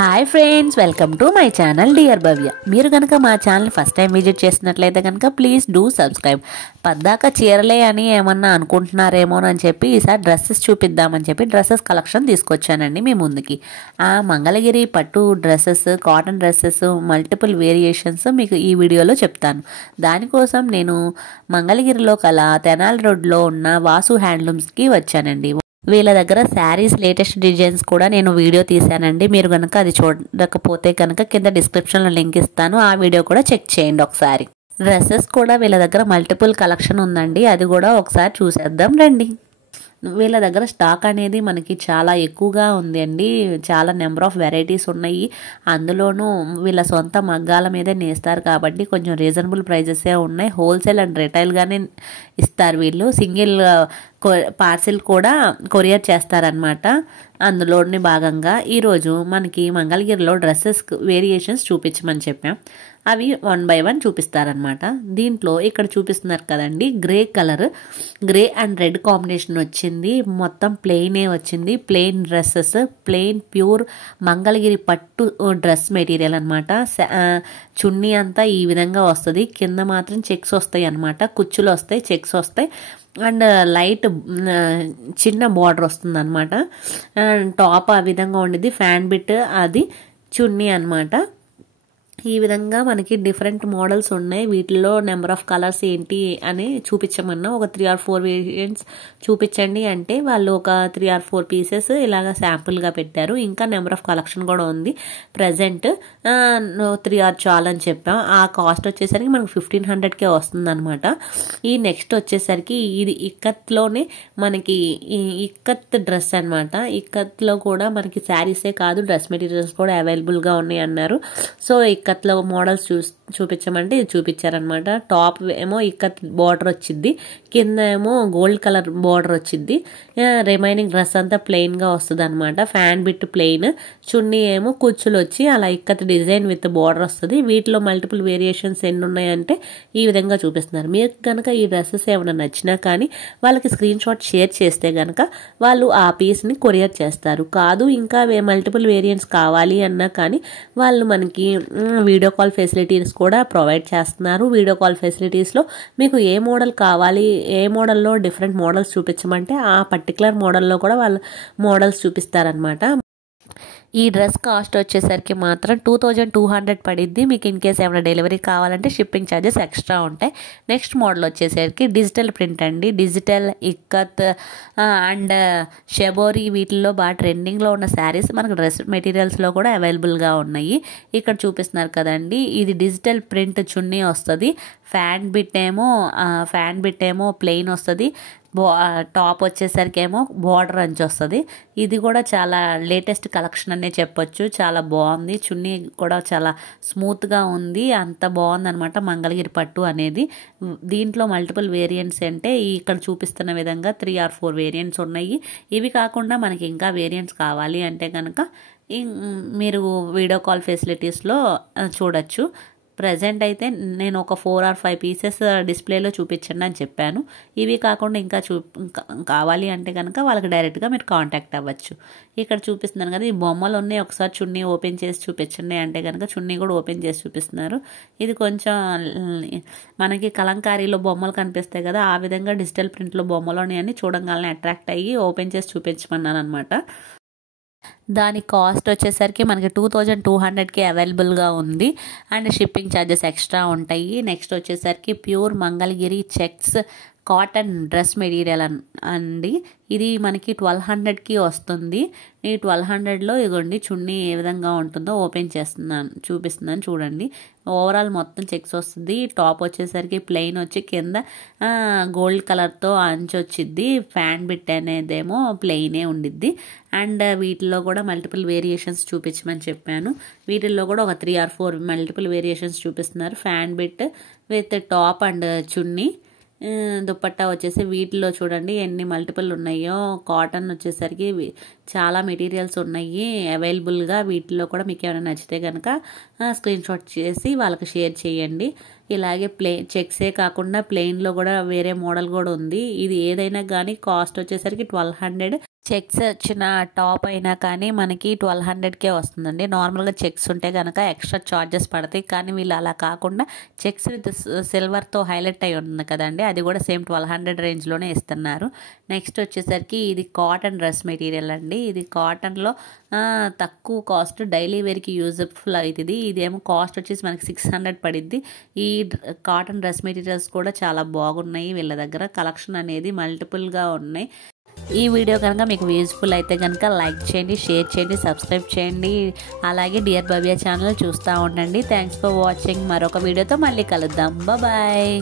Hi friends, welcome to my channel dear Bhavya. మీరు కనుక మా ఛానల్ ఫస్ట్ టైం విజిట్ చేసినట్లయితే కనుక ప్లీజ్ డూ సబ్స్క్రైబ్. పద్దాక చీరలే అని ఏమన్నా అనుకుంటున్నారేమోనని చెప్పి ఈసారి డ్రెస్సెస్ చూపిద్దామని చెప్పి డ్రెస్సెస్ కలెక్షన్ తీసుకొచ్చానండి మీ ముందుకి. ఆ మంగళగిరి పట్టు dresses, cotton dresses, multiple variations మీకు ఈ వీడియోలో చెప్తాను. దానికోసం నేను మంగళగిరిలో కల తెనాలి రోడ్లో ఉన్న వాసు హ్యాండ్లూమ్స్కి వచ్చానండి. వీళ్ళ దగ్గర శారీస్ లేటెస్ట్ డిజైన్స్ కూడా నేను వీడియో తీశానండి. మీరు కనుక అది చూడకపోతే కనుక కింద డిస్క్రిప్షన్లో లింక్ ఇస్తాను, ఆ వీడియో కూడా చెక్ చేయండి ఒకసారి. డ్రెస్సెస్ కూడా వీళ్ళ దగ్గర మల్టిపుల్ కలెక్షన్ ఉందండి, అది కూడా ఒకసారి చూసేద్దాం రండి. వీళ్ళ దగ్గర స్టాక్ అనేది మనకి చాలా ఎక్కువగా ఉంది అండి. చాలా నెంబర్ ఆఫ్ వెరైటీస్ ఉన్నాయి. అందులోనూ వీళ్ళ సొంత మగ్గాల మీదే నేస్తారు కాబట్టి కొంచెం రీజనబుల్ ప్రైజెసే ఉన్నాయి. హోల్సేల్ అండ్ రిటైల్గానే ఇస్తారు వీళ్ళు. సింగిల్ పార్సిల్ కూడా కొరియర్ చేస్తారనమాట. అందులోని భాగంగా ఈరోజు మనకి మంగళగిరిలో డ్రెస్సెస్ వేరియేషన్స్ చూపించమని చెప్పాం. అవి 1 by 1 చూపిస్తారనమాట. దీంట్లో ఇక్కడ చూపిస్తున్నారు కదండి, grey colour, grey and red combination వచ్చింది. మొత్తం ప్లెయినే వచ్చింది. Plain dresses, plain pure Mangalagiri పట్టు డ్రెస్ మెటీరియల్ అనమాట. చున్నీ అంతా ఈ విధంగా వస్తుంది. కింద మాత్రం చెక్స్ వస్తాయి అనమాట, కుచ్చులు వస్తాయి, చెక్స్ వస్తాయి అండ్ లైట్ చిన్న బార్డర్ వస్తుంది అనమాట. టాప్ ఆ విధంగా ఉండేది, ఫ్యాన్ బిట్ అది చున్నీ అనమాట. ఈ విధంగా మనకి డిఫరెంట్ మోడల్స్ ఉన్నాయి. వీటిలో నెంబర్ ఆఫ్ కలర్స్ ఏంటి అని చూపించమన్నా ఒక 3 or 4 వేరియంట్స్ చూపించండి అంటే వాళ్ళు ఒక 3 or 4 పీసెస్ ఇలాగ శాంపుల్గా పెట్టారు. ఇంకా నెంబర్ ఆఫ్ కలెక్షన్ కూడా ఉంది. ప్రజెంట్ 3 or చాలు అని చెప్పాం. ఆ కాస్ట్ వచ్చేసరికి మనకు 1500కే వస్తుంది అనమాట. ఈ నెక్స్ట్ వచ్చేసరికి ఇది ఇక్కత్లోనే మనకి ఇక్కత్ డ్రెస్ అనమాట. ఇక్కత్లో కూడా మనకి శారీసే కాదు, డ్రెస్ మెటీరియల్స్ కూడా అవైలబుల్గా ఉన్నాయి అన్నారు. సో ఇక్కత్లో మోడల్స్ చూపించమంటే ఇది చూపించారనమాట. టాప్ ఏమో ఇక్కత్ బార్డర్ వచ్చింది, కింద ఏమో గోల్డ్ కలర్ బార్డర్ వచ్చింది. రిమైనింగ్ డ్రెస్ అంతా ప్లెయిన్గా వస్తుంది అనమాట. ఫ్యాన్ బిట్ ప్లెయిన్, చున్నీ ఏమో కుచ్చులు వచ్చి అలా ఇక్కత్ డిజైన్ విత్ బార్డర్ వస్తుంది. వీటిలో మల్టిపుల్ వేరియేషన్స్ ఎన్ని ఉన్నాయంటే ఈ విధంగా చూపిస్తున్నారు. మీకు కనుక ఈ డ్రెస్సెస్ ఏమైనా నచ్చినా కానీ వాళ్ళకి స్క్రీన్ షాట్ షేర్ చేస్తే కనుక వాళ్ళు ఆ పీస్ని కొరియర్ చేస్తారు. కాదు ఇంకా మల్టిపుల్ వేరియంట్స్ కావాలి అన్నా కానీ వాళ్ళు మనకి వీడియో కాల్ ఫెసిలిటీస్ కూడా ప్రొవైడ్ చేస్తున్నారు. వీడియో కాల్ ఫెసిలిటీస్లో మీకు ఏ మోడల్ కావాలి, ఏ మోడల్లో డిఫరెంట్ మోడల్స్ చూపించమంటే ఆ పర్టికులర్ మోడల్లో కూడా వాళ్ళు మోడల్స్ చూపిస్తారనమాట. ఈ డ్రెస్ కాస్ట్ వచ్చేసరికి మాత్రం 2200 పడిద్ది. మీకు ఇన్ కేస్ ఏమైనా డెలివరీ కావాలంటే షిప్పింగ్ ఛార్జెస్ ఎక్స్ట్రా ఉంటాయి. నెక్స్ట్ మోడల్ వచ్చేసరికి డిజిటల్ ప్రింట్ అండి. డిజిటల్, ఇక్కత్ అండ్ షెబోరీ వీటిల్లో బాగా ట్రెండింగ్లో ఉన్న శారీస్ మనకు డ్రెస్ మెటీరియల్స్లో కూడా అవైలబుల్గా ఉన్నాయి. ఇక్కడ చూపిస్తున్నారు కదండి, ఇది డిజిటల్ ప్రింట్ చున్నీ వస్తుంది. ఫ్యాన్ బిట్ ఏమో ప్లెయిన్ వస్తుంది. టాప్ వచ్చేసరికి ఏమో బార్డర్ అంచు వస్తుంది. ఇది కూడా చాలా లేటెస్ట్ కలెక్షన్ అనే చెప్పొచ్చు. చాలా బాగుంది. చున్నీ కూడా చాలా స్మూత్గా ఉంది. అంత బాగుంది అనమాట మంగళగిరి పట్టు అనేది. దీంట్లో మల్టిపుల్ వేరియంట్స్ అంటే ఇక్కడ చూపిస్తున్న విధంగా 3 or 4 వేరియంట్స్ ఉన్నాయి. ఇవి కాకుండా మనకి ఇంకా వేరియంట్స్ కావాలి అంటే కనుక మీరు వీడియో కాల్ ఫెసిలిటీస్లో చూడొచ్చు. ప్రజెంట్ అయితే నేను ఒక 4 or 5 పీసెస్ డిస్ప్లేలో చూపించండి అని చెప్పాను. ఇవి కాకుండా ఇంకా కావాలి అంటే కనుక వాళ్ళకి డైరెక్ట్గా మీరు కాంటాక్ట్ అవ్వచ్చు. ఇక్కడ చూపిస్తున్నాను కదా, ఈ బొమ్మలు ఉన్నాయి. ఒకసారి చున్నీ ఓపెన్ చేసి చూపించండి అంటే కనుక చున్నీ కూడా ఓపెన్ చేసి చూపిస్తున్నారు. ఇది కొంచెం మనకి కలంకారీలో బొమ్మలు కనిపిస్తాయి కదా, ఆ విధంగా డిజిటల్ ప్రింట్లో బొమ్మలు ఉన్నాయని చూడంగానే అట్రాక్ట్ అయ్యి ఓపెన్ చేసి చూపించమన్నాను అనమాట. దాని కాస్ట్ వచ్చేసరికి మనకి 2200కి అవైలబుల్గా ఉంది అండ్ షిప్పింగ్ ఛార్జెస్ ఎక్స్ట్రా ఉంటాయి. నెక్స్ట్ వచ్చేసరికి pure Mangalagiri checks cotton dress material అండి. ఇది మనకి 1200కి వస్తుంది. ఈ 1200లో ఇదిగోండి చున్నీ ఏ విధంగా ఉంటుందో ఓపెన్ చూపిస్తున్నాను చూడండి. ఓవరాల్ మొత్తం చెక్స్ వస్తుంది. టాప్ వచ్చేసరికి ప్లెయిన్ వచ్చి కింద గోల్డ్ కలర్తో అంచు వచ్చిద్ది. ఫ్యాన్ బిట్ అనేదేమో ప్లెయినే ఉండిద్ది. అండ్ వీటిలో కూడా మల్టిపుల్ వేరియేషన్స్ చూపించమని చెప్పాను. వీటిల్లో కూడా ఒక 3 or 4 మల్టిపుల్ వేరియేషన్స్ చూపిస్తున్నారు. ఫ్యాన్ బిట్ with top and chunni, dupatta వచ్చేసి వీటిలో చూడండి ఎన్ని మల్టిపుల్ ఉన్నాయో. కాటన్ వచ్చేసరికి చాలా మెటీరియల్స్ ఉన్నాయి అవైలబుల్గా. వీటిలో కూడా మీకు ఏమైనా నచ్చితే కనుక స్క్రీన్ షాట్ చేసి వాళ్ళకి షేర్ చేయండి. ఇలాగే చెక్సే కాకుండా ప్లెయిన్లో కూడా వేరే మోడల్ కూడా ఉంది. ఇది ఏదైనా కానీ కాస్ట్ వచ్చేసరికి 1200. చెక్స్ వచ్చిన టాప్ అయినా కానీ మనకి 1200కే వస్తుందండి. నార్మల్గా చెక్స్ ఉంటే కనుక ఎక్స్ట్రా చార్జెస్ పడతాయి, కానీ వీళ్ళు అలా కాకుండా చెక్స్ విత్ సిల్వర్తో హైలైట్ అయి ఉంది కదండి, అది కూడా సేమ్ 1200 రేంజ్లోనే ఇస్తున్నారు. నెక్స్ట్ వచ్చేసరికి ఇది కాటన్ డ్రెస్ మెటీరియల్ అండి. ఇది కాటన్లో తక్కువ కాస్ట్, డైలీ వేర్కి యూజ్ఫుల్ అవుతుంది. ఇదేమో కాస్ట్ వచ్చేసి మనకి 600 పడిద్ది. ఈ కాటన్ డ్రెస్ మెటీరియల్స్ కూడా చాలా బాగున్నాయి. వీళ్ళ దగ్గర కలెక్షన్ అనేది మల్టిపుల్గా ఉన్నాయి. ఈ వీడియో కనుక మీకు యూజ్ఫుల్ అయితే కనుక లైక్ చేయండి, షేర్ చేయండి, సబ్స్క్రైబ్ చేయండి. అలాగే డియర్ భవ్య ఛానల్ చూస్తూ ఉండండి. Thanks for watching. మరొక వీడియోతో మళ్ళీ కలుద్దాం. బాయ్.